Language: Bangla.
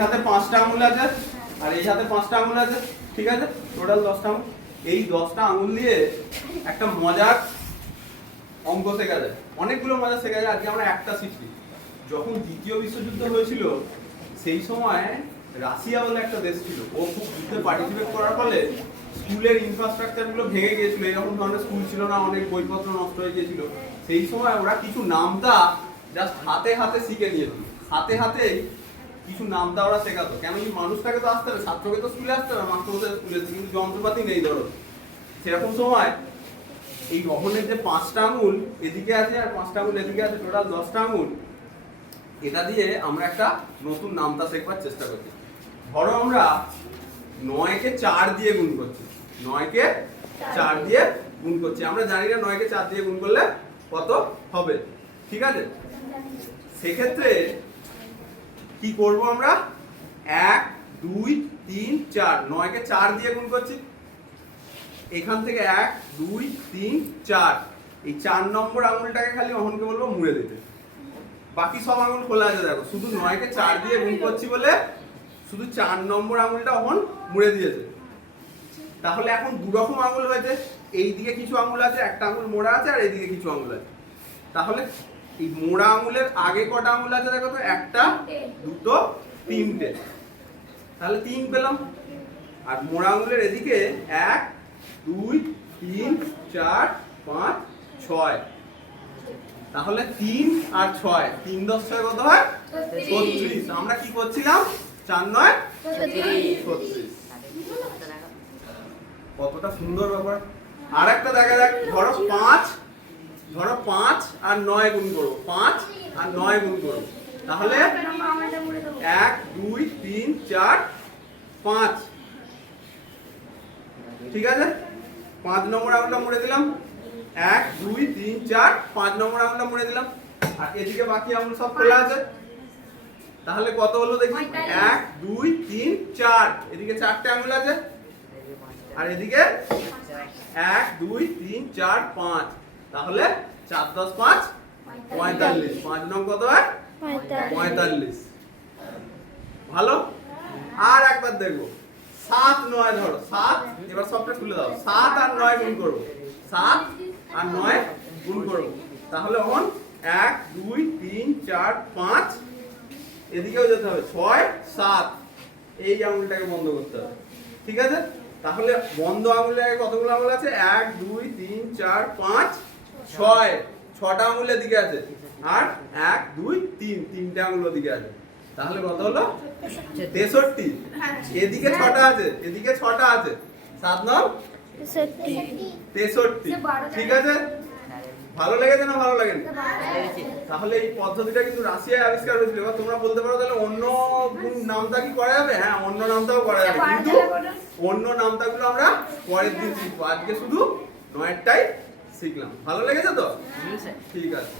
হাতে পাঁচটা আঙুল আছে, আর এই হাতে পাঁচটা আঙুল আছে, ঠিক আছে? টোটাল দশটা আঙুল। এই দশটা আঙুল দিয়ে একটা মজার অঙ্ক শেখা যায়। অনেকগুলো মজা শেখা যায়, আজকে আমরা একটা শিখছি। যখন দ্বিতীয় বিশ্বযুদ্ধ হয়েছিল, সেই সময় রাশিয়া বলে একটা দেশ ছিল। ও খুব যুদ্ধে পার্টিসিপেট করার ফলে স্কুলের ইনফ্রাস্ট্রাকচারগুলো ভেঙে গিয়েছিল। এরকম ধরনের স্কুল ছিল না, অনেক বইপত্র নষ্ট হয়ে গিয়েছিল। সেই সময় ওরা কিছু নামতা জাস্ট হাতে হাতে শিখে নিয়েছিল। হাতে হাতেই কিছু নামতা ওরা শেখাতো। কেন কি মানুষটাকে তো আসতে হবে ছাত্রকে তো স্কুলে আসতে হবে তো স্কুলে কিন্তু যন্ত্রপাতি নেই ধরো। সেরকম সময় এই গহনের যে পাঁচটা আঙুল এদিকে আছে আর পাঁচটা আঙুল এদিকে আছে টোটাল দশটা আঙুল এটা দিয়ে আমরা একটা নতুন নামতা শেখবার চেষ্টা করছি। ধরো আমরা নয়কে চার দিয়ে গুণ করছি। নয়কে চার দিয়ে গুণ করছি। আমরা জানি না নয়কে চার দিয়ে গুণ করলে কত হবে। ঠিক আছে? সেক্ষেত্রে কি করব আমরা? এক, দুই, তিন, চার। নয়কে চার দিয়ে গুণ করছি। এখান থেকে এক, দুই, তিন, চার। এই চার নম্বর আঙুলটাকে খালি অহনকে বলব মুড়ে দিতে। বাকি সব আঙুল খোলা আছে, দেখো। শুধু নয়কে চার দিয়ে গুণ করছি বলে শুধু চার নম্বর আঙুলটা অহন মুড়ে দিয়েছে। তাহলে এখন দু রকম আঙুল হয়েছে। এই দিকে কিছু আঙুল আছে, একটা আঙুল মোড়া আছে, আর এইদিকে কিছু আঙুল আছে। তাহলে এই মোড়া আঙুলের আগে কটা আঙুল আছে দেখো তো? একটা দুটো তিনটে। তাহলে তিন পেলাম। আর মোড়া আঙুলের এদিকে এক দুই তিন চার পাঁচ ছয়। তাহলে তিন আর ছয়। তিন দশ ছয় কত হয়? ছত্রিশ। আমরা কি করছিলাম? চার নয়? ছত্রিশ। কতটা সুন্দর ব্যাপার। আর একটা দেখা যাক। ধরো পাঁচ ধরো পাঁচ আর নয় গুণ করব পাঁচ আর নয় গুণ করব তাহলে এক, দুই, তিন, চার, পাঁচ। ঠিক আছে? পাঁচ নম্বর আঙুলটা মুড়ে দিলাম। এক, দুই, তিন, চার, পাঁচ নম্বর আঙুলটা মুড়ে দিলাম। আর এদিকে বাকি আঙুল সব খোলা আছে। তাহলে কত হলো দেখি? এক, দুই, তিন, চার। এদিকে চারটে আঙুল আছে। আর এদিকে এক, দুই, তিন, চার, পাঁচ। তাহলে চার দশ পাঁচ? পঁয়তাল্লিশ। পাঁচ নং কত হয়? পঁয়তাল্লিশ। ভালো? আর একবার দেখব। সাত নয় ধরো সাত। এবার সবটা খুলে দাও। সাত আর নয় গুণ করব। সাত আর নয় গুণ করব। তাহলে অন এক দুই তিন চার পাঁচ। এদিকেও যেতে হবে। ছয় সাত। এই আঙুলটাকে বন্ধ করতে হবে। ঠিক আছে? তাহলে বন্ধ আঙুলের আগে কতগুলো আঙুল আছে? এক দুই তিন চার পাঁচ। ছয় ছটা আঙুলের দিকে আছে। আর এক দুই তিন তিনটে আঙুল দিকে আছে। তাহলে কত হলো? তেষট্টি। এদিকে ছটা আছে এদিকে ছটা আছে। সাত নং? তেষট্টি। ঠিক আছে? ভালো লেগেছে না ভালো লাগেনি? তাহলে এই পদ্ধতিটা কিন্তু রাশিয়ায় আবিষ্কার হয়েছিল। এবার তোমরা বলতে পারো তাহলে অন্য নামটা কি করা যাবে? হ্যাঁ অন্য নামটাও করা যাবে। কিন্তু অন্য নামটাগুলো আমরা পরের দিন শিখব। আজকে শুধু নয়েরটাই শিখলাম। ভালো লেগেছে তো? ঠিক আছে।